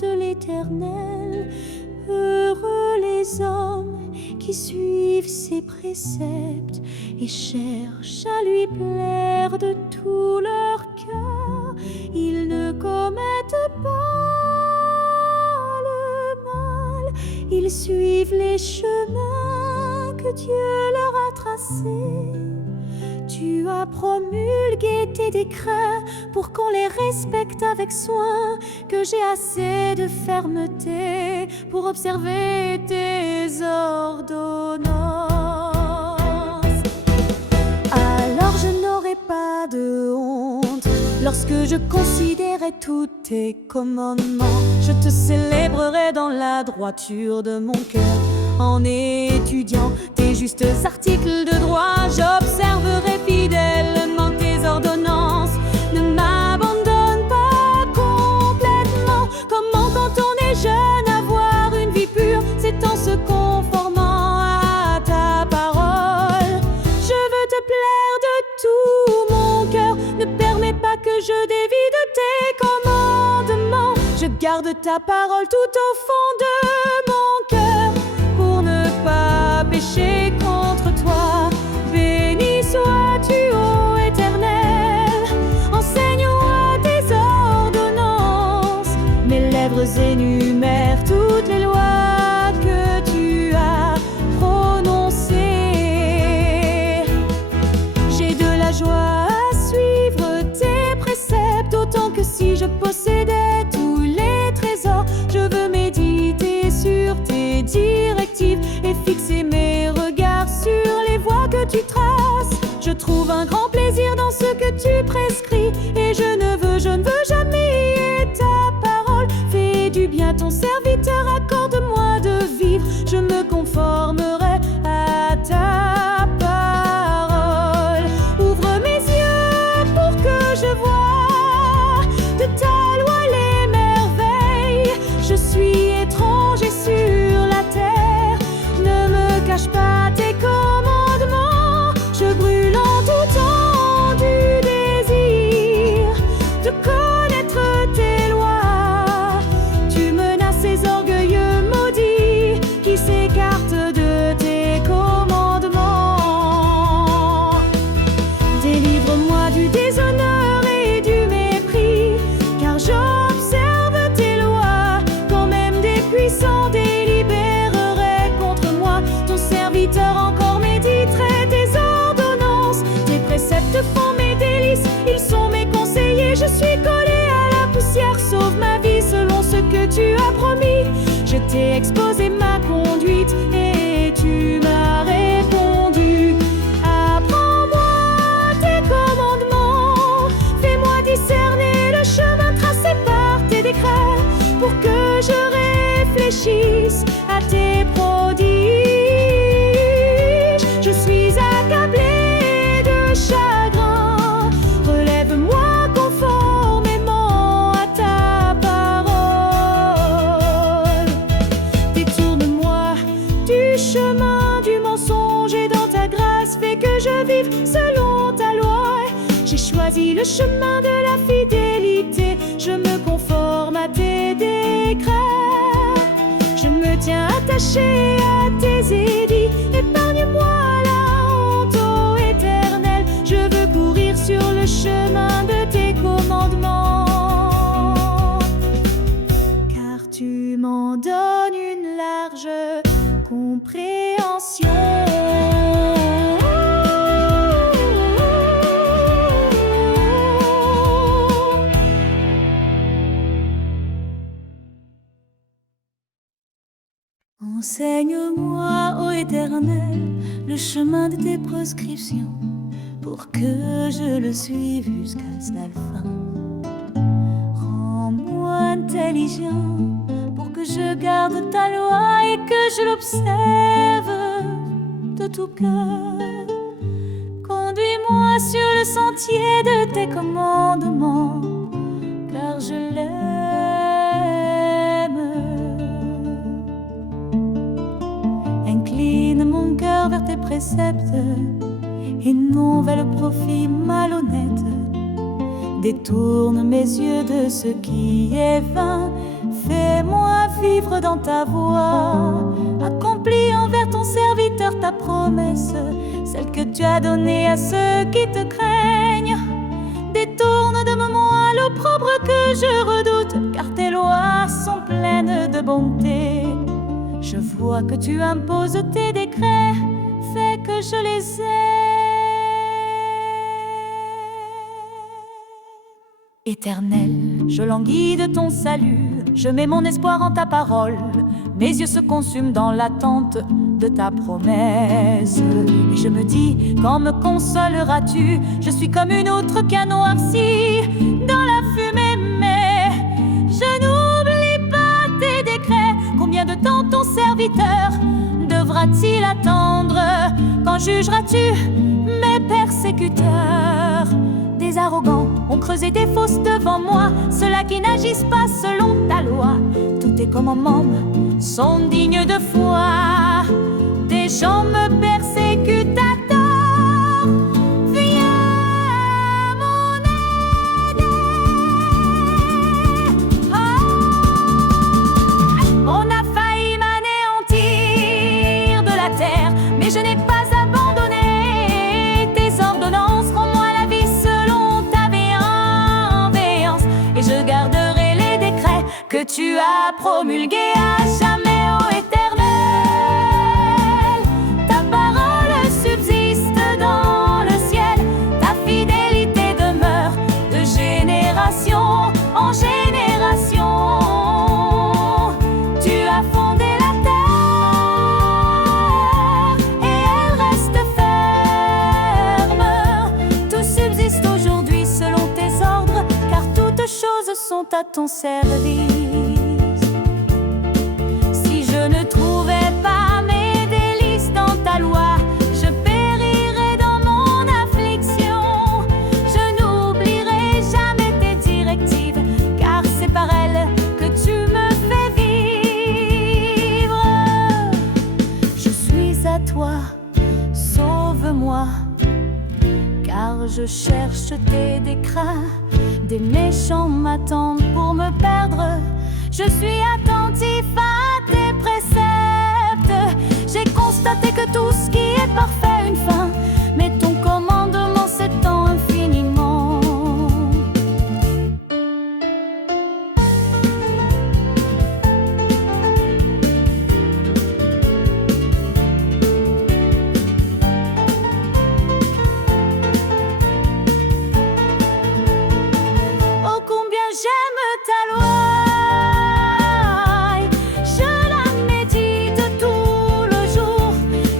de l'Éternel. Heureux les hommes qui suivent ses préceptes et cherchent à lui plaire de tout leur cœur. Ils ne commettent pas le mal, ils suivent les chemins que Dieu leur a tracés. Tu as promulgué tes décrets pour qu'on les respecte avec soin, que j'ai assez de fermeté pour observer tes ordonnances. Alors je n'aurai pas de honte lorsque je considérerai tous tes commandements. Je te célébrerai dans la droiture de mon cœur. En étudiant tes justes articles de droit, j'observerai fidèlement tes ordonnances. Ne m'abandonne pas complètement. Comment quand on est jeune avoir une vie pure? C'est en se conformant à ta parole. Je veux te plaire de tout mon cœur. Ne permets pas que je dévie de tes commandements. Je garde ta parole tout au fond de mon cœur, pour ne pas pécher contre toi. Béni sois-tu, ô Éternel. Enseigne-moi tes ordonnances. Mes lèvres énumèrent toutes les lois que tu as prononcées. J'ai de la joie à suivre tes préceptes, autant que si je possédais tous les trésors. Je veux méditer sur tes directives et fixer mes regards sur les voies que tu traces. Je trouve un grand plaisir dans ce que tu prescris, et je ne veux jamais nier ta parole. Fais du bien ton serviteur, accorde-moi de vivre. Je me conformerai à ta parole. Ouvre mes yeux pour que je voie de ta loi les merveilles. Je suis étranger sur la terre, ne me cache pas tes commandements. Je brûle en tout temps du désir de connaître tes lois. Tu menaces ces orgueilleux maudits qui s'écartent de tes commandements. Délivre-moi du déshonneur et du mépris, car j'observe tes lois. Quand même des puissants délibéreraient contre moi, ton serviteur encore méditerait tes ordonnances. Tes préceptes font mes délices, ils sont mes conseillers. Je suis collé à la poussière, sauve ma vie selon ce que tu as promis. Je t'ai exposé ma conduite et tu m'as répondu. Apprends-moi tes commandements, fais-moi discerner le chemin tracé par tes décrets, pour que je réfléchisse à tes prodiges. Je suis accablé de chagrin, relève-moi conformément à ta parole. Détourne-moi du chemin du mensonge, et dans ta grâce fais que je vive selon ta loi. J'ai choisi le chemin de la fidélité, je me conforme à tes décrets. Je me tiens attaché à tes édits, épargne-moi la honte, ô Éternel. Je veux courir sur le chemin de tes commandements, car tu m'en donnes une large compréhension. Enseigne-moi, ô Éternel, le chemin de tes prescriptions, pour que je le suive jusqu'à sa fin. Rends-moi intelligent pour que je garde ta loi et que je l'observe de tout cœur. Conduis-moi sur le sentier de tes commandements, car je l'aime. Incline mon cœur vers tes préceptes et non vers le profit malhonnête. Détourne mes yeux de ce qui est vain, Fais-moi vivre dans ta voie. Accomplis envers ton serviteur ta promesse, celle que tu as donnée à ceux qui te craignent. Détourne de moi l'opprobre que je redoute, car tes lois sont pleines de bonté. Je vois que tu imposes tes décrets, fais que je les aime. Éternel, je languis de ton salut, je mets mon espoir en ta parole. Mes yeux se consument dans l'attente de ta promesse. Et je me dis, quand me consoleras-tu? Je suis comme une autre qui a noirci dans la fumée, mais je n'oublie pas tes décrets. Combien de temps ton serviteur devra-t-il attendre? Quand jugeras-tu mes persécuteurs? Des arrogants ont creusé des fosses devant moi, ceux-là qui n'agissent pas selon ta loi. Tous tes commandements sont dignes de foi. Des gens me persécutent à tort. Viens mon aide. On a failli m'anéantir de la terre, mais je n'ai pas abandonné tes ordonnances. Rends-moi la vie selon ta bienveillance, et je garderai les décrets que tu as promulgués à jamais, ô Éternel. Ta parole subsiste dans le ciel, ta fidélité demeure de génération en génération. Tu as fondé la terre et elle reste ferme. Tout subsiste aujourd'hui selon tes ordres, car toutes choses sont à ton service. Si je ne trouvais pas mes délices dans ta loi, je périrais dans mon affliction. Je n'oublierai jamais tes directives, car c'est par elles que tu me fais vivre. Je suis à toi, sauve-moi, car je cherche tes décrets. Des méchants m'attendent pour me perdre. Je suis attentif à tes préceptes. J'ai constaté que tout ce qui est parfait a une fin, mais ton commandement s'étend infiniment. Oh, combien j'aime ta loi. Je la médite tout le jour.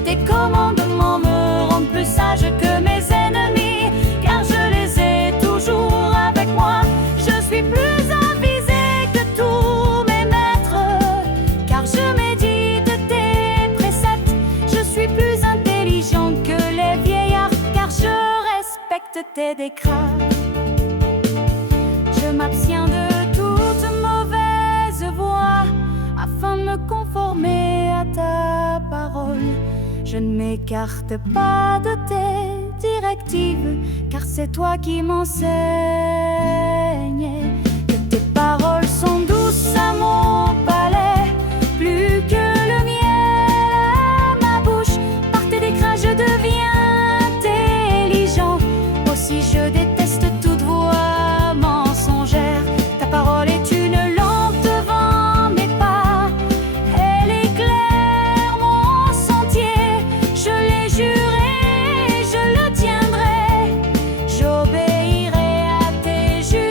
Tes commandements me rendent plus sage que mes ennemis, car je les ai toujours avec moi. Je suis plus avisé que tous mes maîtres, car je médite tes préceptes. Je suis plus intelligent que les vieillards, car je respecte tes décrets. Je m'abstiens de toute mauvaise voie, afin de me conformer à ta parole. Je ne m'écarte pas de tes directives, car c'est toi qui m'enseignes. Que tes paroles sont douces à mon palais, plus que le miel à ma bouche. Par tes décrets je deviens intelligent. Aussi je déteste toute voix mensongère. Ta parole est une lampe devant mes pas, elle éclaire mon sentier. Je l'ai juré, je le tiendrai, j'obéirai à tes jugements.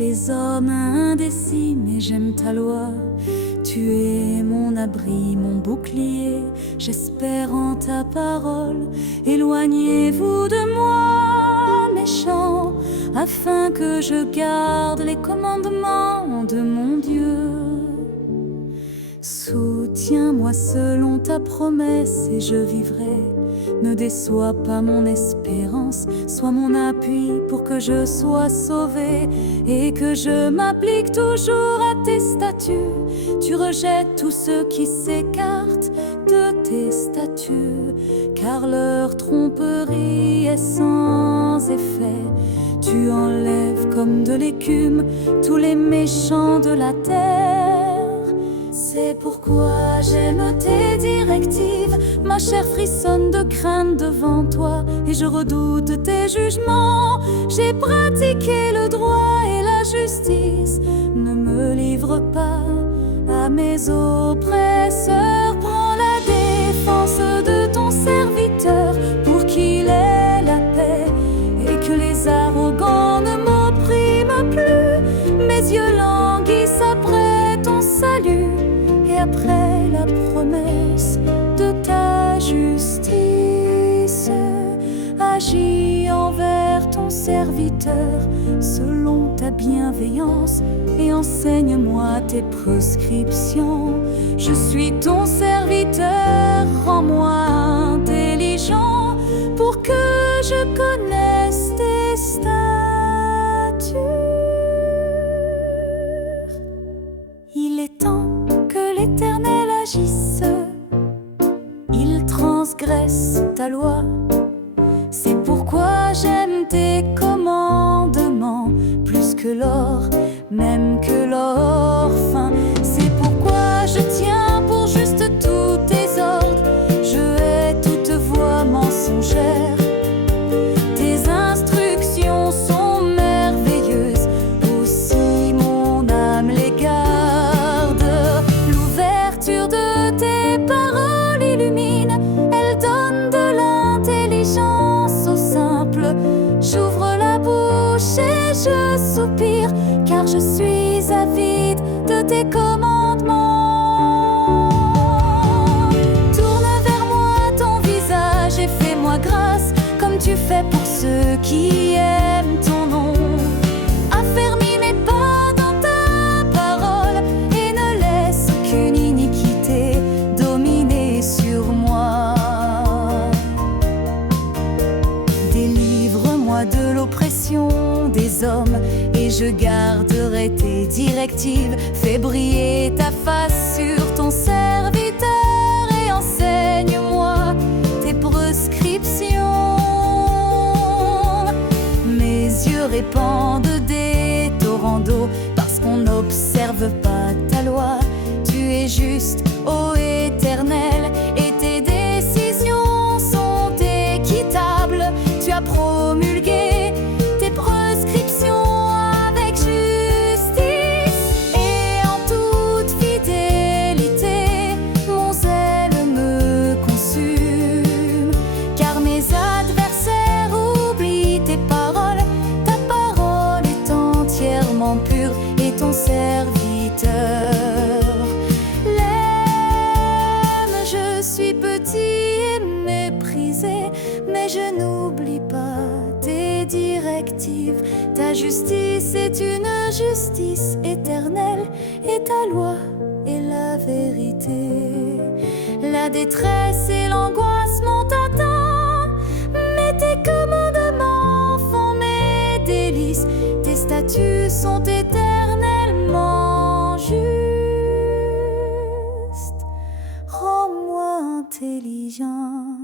les hommes indécis, mais j'aime ta loi. Tu es mon abri, mon bouclier, j'espère en ta parole. Éloignez-vous de moi, méchants, afin que je garde les commandements de mon Dieu. Soutiens-moi selon ta promesse et je vivrai. Ne déçois pas mon espérance, sois mon appui pour que je sois sauvé et que je m'applique toujours à tes statuts. Tu rejettes tous ceux qui s'écartent de tes statuts, car leur tromperie est sans effet. Tu enlèves comme de l'écume tous les méchants de la terre. C'est pourquoi j'aime tes directives. Ma chair frissonne de crainte devant toi et je redoute tes jugements. J'ai pratiqué le droit et la justice. Ne me livre pas à mes oppresseurs. Prends la défense de ton serviteur pour qu'il ait la paix et que les arrogants ne m'oppriment plus. Mes yeux languissent après ton salut et après la promesse de ta justice. Agis envers ton serviteur selon ta bienveillance et enseigne-moi tes prescriptions. Je suis ton serviteur, rends-moi intelligent pour que je connaisse tes statuts. Il est temps que l'Éternel agisse, il transgresse ta loi. C'est pourquoi j'aime tes commandements plus que l'or, même que l'or fin. C'est pourquoi je tiens pour juste tous tes ordres. Je hais toute voix mensongère. Tes instructions sont merveilleuses, aussi mon âme les garde. L'ouverture de tes paroles illumine, elle donne de l'intelligence aux simples. J'ouvre la bouche et je soupire, car je suis avide de tes commandements. Tourne vers moi ton visage et fais-moi grâce, comme tu fais pour ceux qui aiment ton nom. Affermis mes pas dans ta parole et ne laisse aucune iniquité dominer sur moi. Délivre-moi de l'oppression des hommes et je garderai tes directives. Fais briller ta face sur ton serviteur et enseigne-moi tes prescriptions. Mes yeux répandent des torrents d'eau parce qu'on n'observe pas ta loi. Tu es juste, ô Éternel, et tes décisions sont équitables. Tu as promulgué tes prescriptions avec justice et en toute fidélité. Mon zèle me consume, car mes adversaires oublient tes paroles. Ta parole est entièrement pure et ton serviteur l'aime. Je suis petit et méprisé, mais je n'oublie pas tes directives. Ta justice est une justice éternelle et ta loi est la vérité. La détresse et l'angoisse m'ont atteint, mais tes commandements font mes délices. Tes statuts sont éternellement justes. Rends-moi intelligent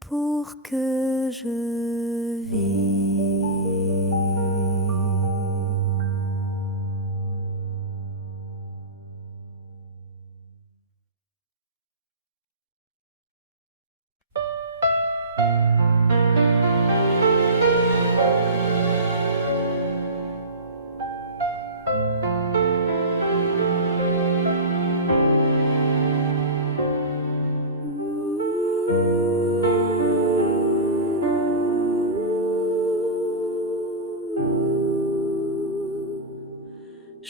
pour que je vive.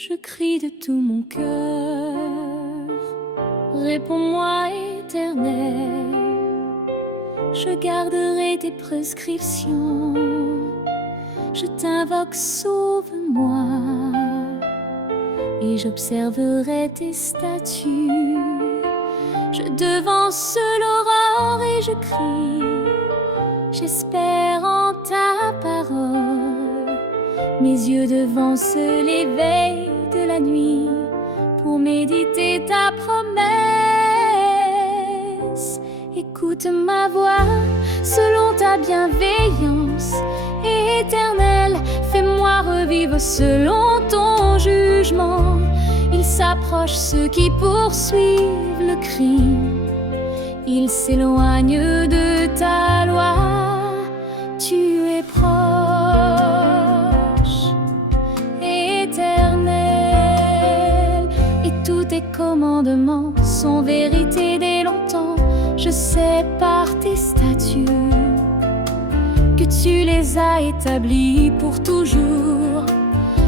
Je crie de tout mon cœur, réponds-moi, Éternel. Je garderai tes prescriptions, je t'invoque, sauve-moi, et j'observerai tes statuts. Je devance l'aurore et je crie, j'espère en ta parole. Mes yeux devancent l'éveil de la nuit pour méditer ta promesse. Écoute ma voix selon ta bienveillance, Éternel, fais-moi revivre selon ton jugement. Ils s'approchent ceux qui poursuivent le crime, ils s'éloignent de ta loi. Tu es proche, Éternel, et tous tes commandements sont vérité dès longtemps. Je sais par tes statuts que tu les as établis pour toujours.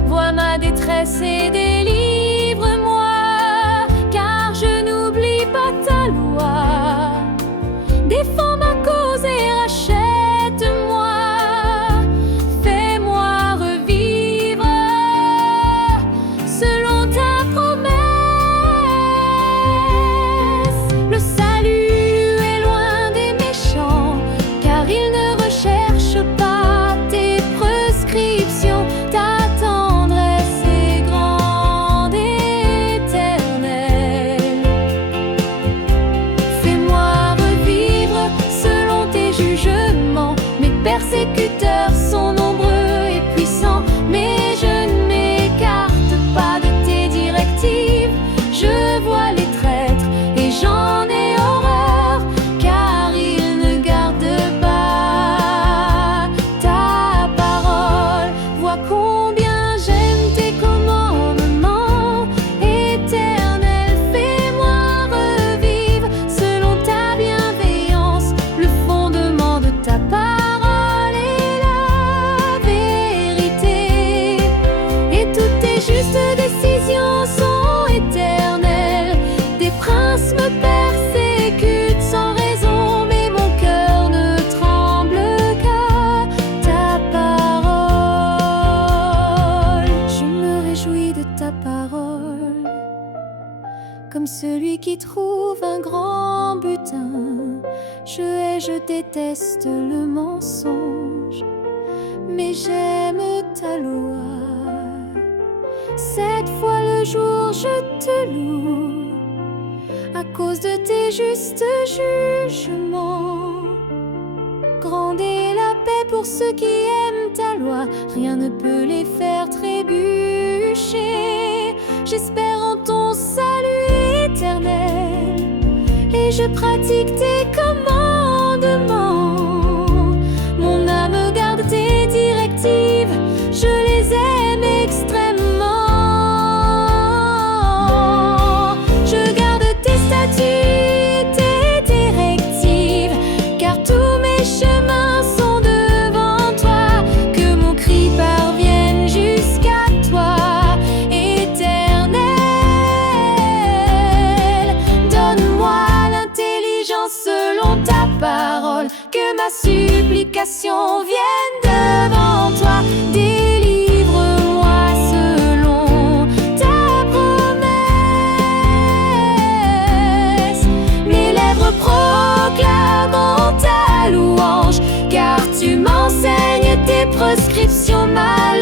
Vois ma détresse et délivre-moi, car je n'oublie pas ta loi. Défends ma cause et rachète-moi, fais-moi revivre selon ta promesse. Le salut est loin des méchants, car ils ne recherchent pas tes prescriptions. Ta tendresse est grande, Éternel. Fais-moi revivre selon tes jugements. Mes persécuteurs sont nombreux et puissants, mais je ne m'écarte pas de tes directives. Je vois les traîtres et j'en ai horreur, car ils ne gardent pas ta parole. Vois combien j'aime tes commandements, Éternel, fais-moi revivre selon ta bienveillance. Le fondement de ta parole est la vérité, et toutes tes justes décisions sont éternelles. Des princes me persécutent sans raison, mais mon cœur ne tremble qu'à ta parole. Je me réjouis de ta parole, comme celui qui trouve un grand butin. Je déteste le mensonge, mais j'aime ta loi. 7 fois le jour je te loue, à cause de tes justes jugements. Grande est la paix pour ceux qui aiment ta loi, rien ne peut les faire trébucher. J'espère en ton salut, Éternel, et je pratique tes commandements. Mon âme garde tes directives, je les aime extrêmement. Je garde tes statuts, tes directives, car tous mes chemins sont devant toi. Que mon cri parvienne jusqu'à toi, Éternel. Donne-moi l'intelligence selon ta parole, que ma supplication vienne devant toi. Délivre-moi selon ta promesse. Mes lèvres proclameront ta louange, car tu m'enseignes tes prescriptions. Ma